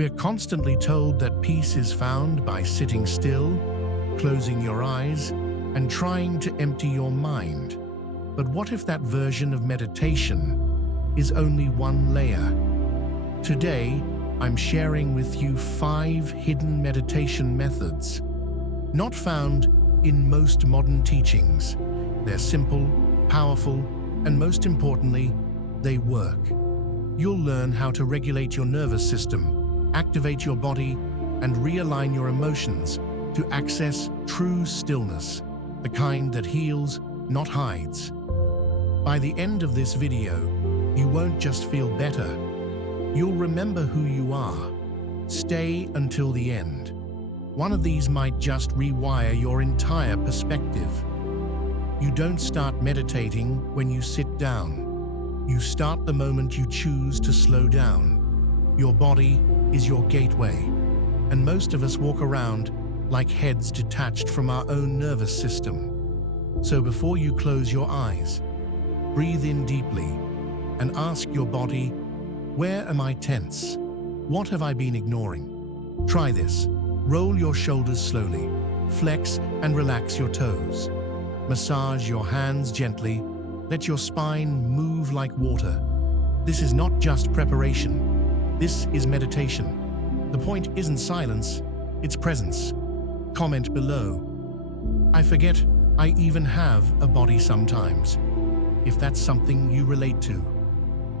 We're constantly told that peace is found by sitting still, closing your eyes, and trying to empty your mind. But what if that version of meditation is only one layer? Today, I'm sharing with you 5 hidden meditation methods, not found in most modern teachings. They're simple, powerful, and most importantly, they work. You'll learn how to regulate your nervous system, activate your body, and realign your emotions to access true stillness, the kind that heals, not hides. By the end of this video, you won't just feel better, you'll remember who you are. Stay until the end. One of these might just rewire your entire perspective. You don't start meditating when you sit down. You start the moment you choose to slow down. Your body is your gateway, and most of us walk around like heads detached from our own nervous system. So before you close your eyes, breathe in deeply and ask your body, where am I tense? What have I been ignoring? Try this. Roll your shoulders slowly, flex and relax your toes. Massage your hands gently. Let your spine move like water. This is not just preparation. This is meditation. The point isn't silence, it's presence. Comment below. I forget I even have a body sometimes. If that's something you relate to,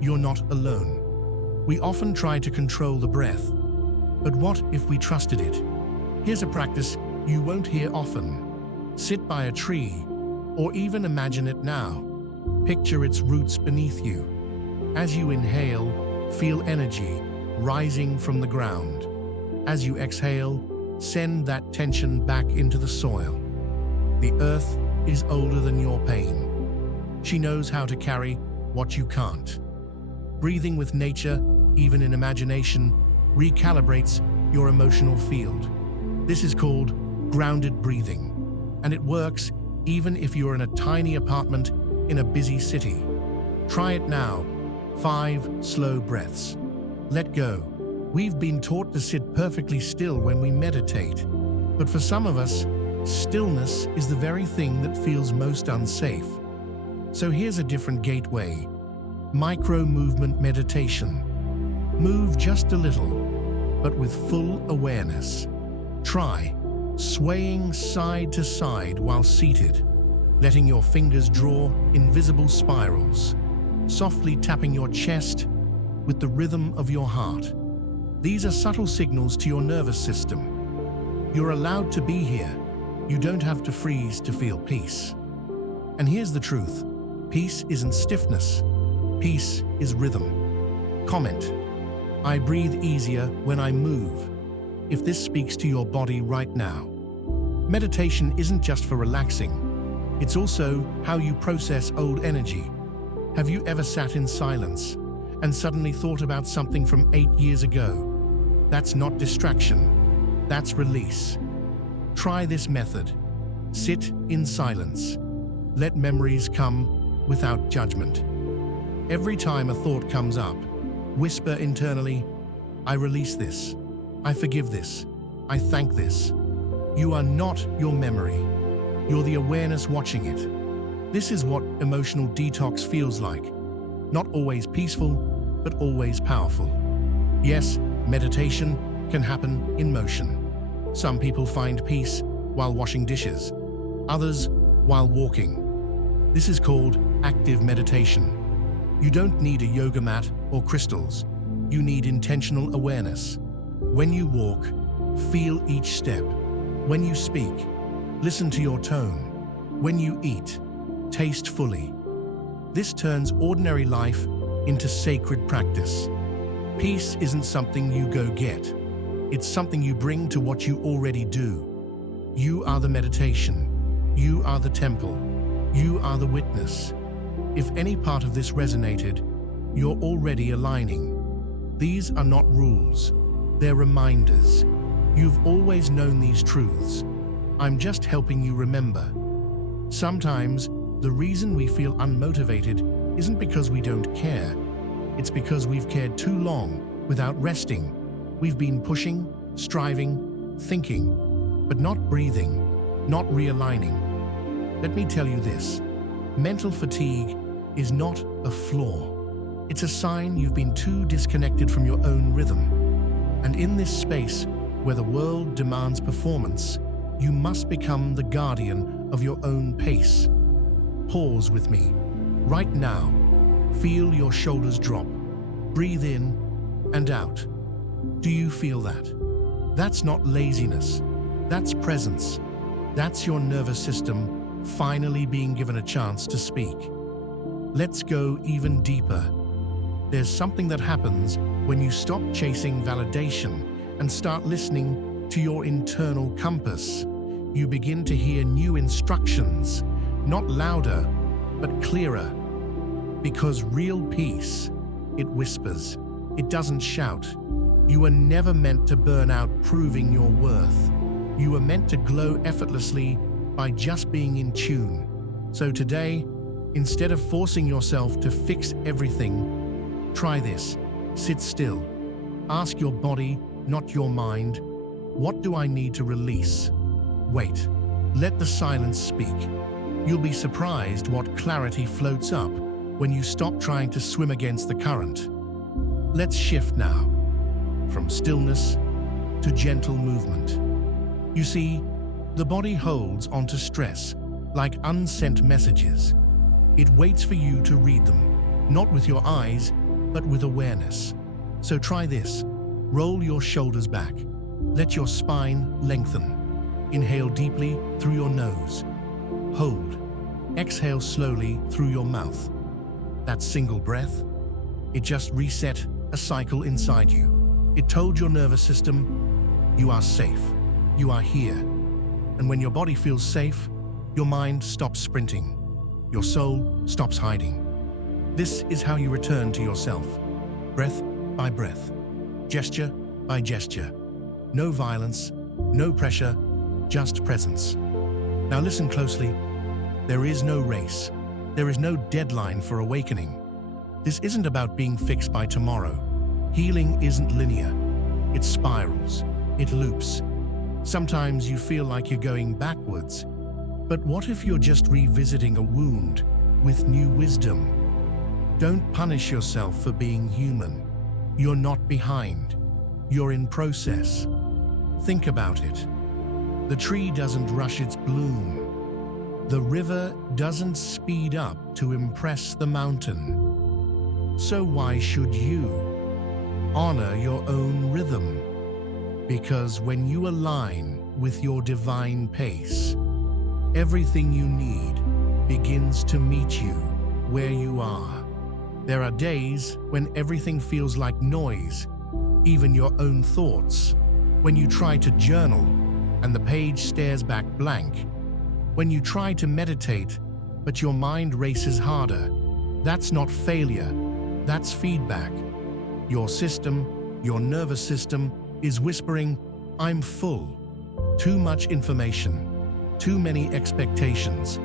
you're not alone. We often try to control the breath, but what if we trusted it? Here's a practice you won't hear often. Sit by a tree, or even imagine it now. Picture its roots beneath you. As you inhale, feel energy rising from the ground. As you exhale, send that tension back into the soil. The earth is older than your pain. She knows how to carry what you can't. Breathing with nature, even in imagination, recalibrates your emotional field. This is called grounded breathing, and it works even if you're in a tiny apartment in a busy city. Try it now. 5 slow breaths. Let go. We've been taught to sit perfectly still when we meditate, but for some of us, stillness is the very thing that feels most unsafe. So here's a different gateway. Micro-movement meditation. Move just a little, but with full awareness. Try swaying side to side while seated, letting your fingers draw invisible spirals, softly tapping your chest with the rhythm of your heart. These are subtle signals to your nervous system. You're allowed to be here. You don't have to freeze to feel peace. And here's the truth. Peace isn't stiffness. Peace is rhythm. Comment. I breathe easier when I move. If this speaks to your body right now. Meditation isn't just for relaxing. It's also how you process old energy. Have you ever sat in silence and suddenly thought about something from 8 years ago? That's not distraction. That's release. Try this method. Sit in silence. Let memories come without judgment. Every time a thought comes up, whisper internally, I release this. I forgive this. I thank this. You are not your memory. You're the awareness watching it. This is what emotional detox feels like. Not always peaceful, but always powerful. Yes, meditation can happen in motion. Some people find peace while washing dishes, others while walking. This is called active meditation. You don't need a yoga mat or crystals. You need intentional awareness. When you walk, feel each step. When you speak, listen to your tone. When you eat, taste fully. This turns ordinary life into sacred practice. Peace isn't something you go get. It's something you bring to what you already do. You are the meditation. You are the temple. You are the witness. If any part of this resonated, you're already aligning. These are not rules. They're reminders. You've always known these truths. I'm just helping you remember. Sometimes, the reason we feel unmotivated isn't because we don't care. It's because we've cared too long without resting. We've been pushing, striving, thinking, but not breathing, not realigning. Let me tell you this, mental fatigue is not a flaw. It's a sign you've been too disconnected from your own rhythm. And in this space, where the world demands performance, you must become the guardian of your own pace. Pause with me. Right now, feel your shoulders drop. Breathe in and out. Do you feel that? That's not laziness. That's presence. That's your nervous system finally being given a chance to speak. Let's go even deeper. There's something that happens when you stop chasing validation and start listening to your internal compass. You begin to hear new instructions, not louder, but clearer. Because real peace, it whispers, it doesn't shout. You were never meant to burn out proving your worth. You were meant to glow effortlessly by just being in tune. So today, instead of forcing yourself to fix everything, try this. Sit still. Ask your body, not your mind, what do I need to release? Wait. Let the silence speak. You'll be surprised what clarity floats up when you stop trying to swim against the current. Let's shift now, from stillness to gentle movement. You see, the body holds onto stress like unsent messages. It waits for you to read them, not with your eyes, but with awareness. So try this. Roll your shoulders back. Let your spine lengthen. Inhale deeply through your nose. Hold. Exhale slowly through your mouth. That single breath, it just reset a cycle inside you. It told your nervous system, you are safe, you are here. And when your body feels safe, your mind stops sprinting. Your soul stops hiding. This is how you return to yourself, breath by breath, gesture by gesture. No violence, no pressure, just presence. Now listen closely. There is no race. There is no deadline for awakening. This isn't about being fixed by tomorrow. Healing isn't linear. It spirals. It loops. Sometimes you feel like you're going backwards. But what if you're just revisiting a wound with new wisdom? Don't punish yourself for being human. You're not behind. You're in process. Think about it. The tree doesn't rush its bloom. The river doesn't speed up to impress the mountain. So why should you? Honor your own rhythm. Because when you align with your divine pace, everything you need begins to meet you where you are. There are days when everything feels like noise, even your own thoughts. When you try to journal and the page stares back blank. When you try to meditate, but your mind races harder. That's not failure, that's feedback. Your system, your nervous system, is whispering, I'm full. Too much information, too many expectations,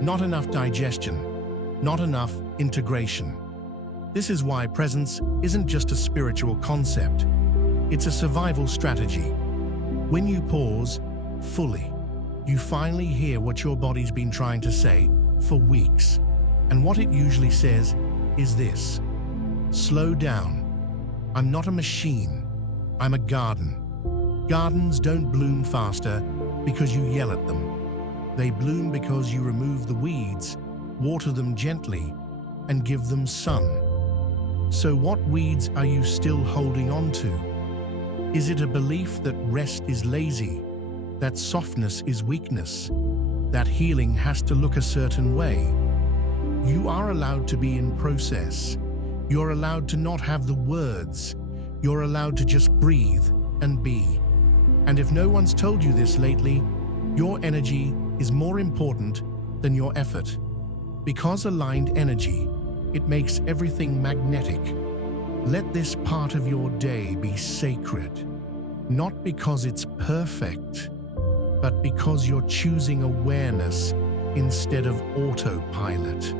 not enough digestion, not enough integration. This is why presence isn't just a spiritual concept, it's a survival strategy. When you pause fully, you finally hear what your body's been trying to say for weeks. And what it usually says is this: slow down. I'm not a machine, I'm a garden. Gardens don't bloom faster because you yell at them. They bloom because you remove the weeds, water them gently, and give them sun. So what weeds are you still holding on to? Is it a belief that rest is lazy, that softness is weakness, that healing has to look a certain way? You are allowed to be in process. You're allowed to not have the words. You're allowed to just breathe and be. And if no one's told you this lately, your energy is more important than your effort. Because aligned energy, it makes everything magnetic. Let this part of your day be sacred, not because it's perfect, but because you're choosing awareness instead of autopilot.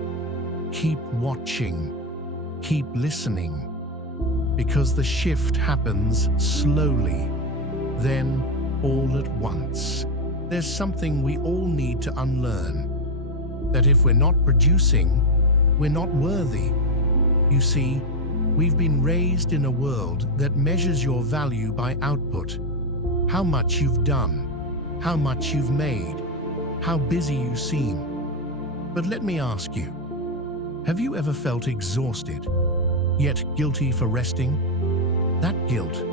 Keep watching, keep listening, Because the shift happens slowly, then all at once. There's something we all need to unlearn. That if we're not producing, we're not worthy. You see, we've been raised in a world that measures your value by output. How much you've done, how much you've made, how busy you seem. But let me ask you, have you ever felt exhausted, yet guilty for resting? That guilt,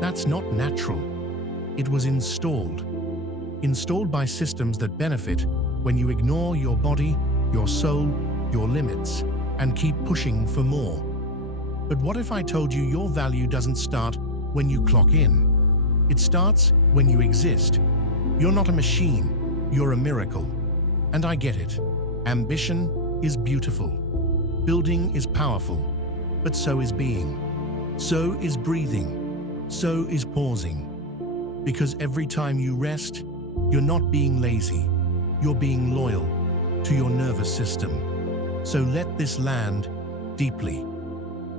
that's not natural. It was installed by systems that benefit when you ignore your body, your soul, your limits, and keep pushing for more. But what if I told you your value doesn't start when you clock in? It starts when you exist. You're not a machine, you're a miracle. And I get it. Ambition is beautiful. Building is powerful. But so is being. So is breathing. So is pausing. Because every time you rest, you're not being lazy. You're being loyal to your nervous system. So let this land deeply.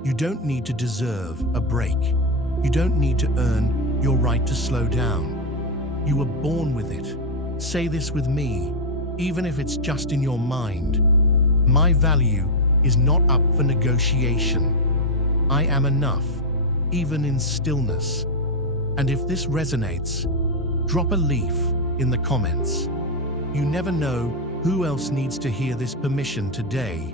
You don't need to deserve a break. You don't need to earn your right to slow down. You were born with it. Say this with me, even if it's just in your mind. My value is not up for negotiation. I am enough, even in stillness. And if this resonates, drop a leaf in the comments. You never know who else needs to hear this permission today.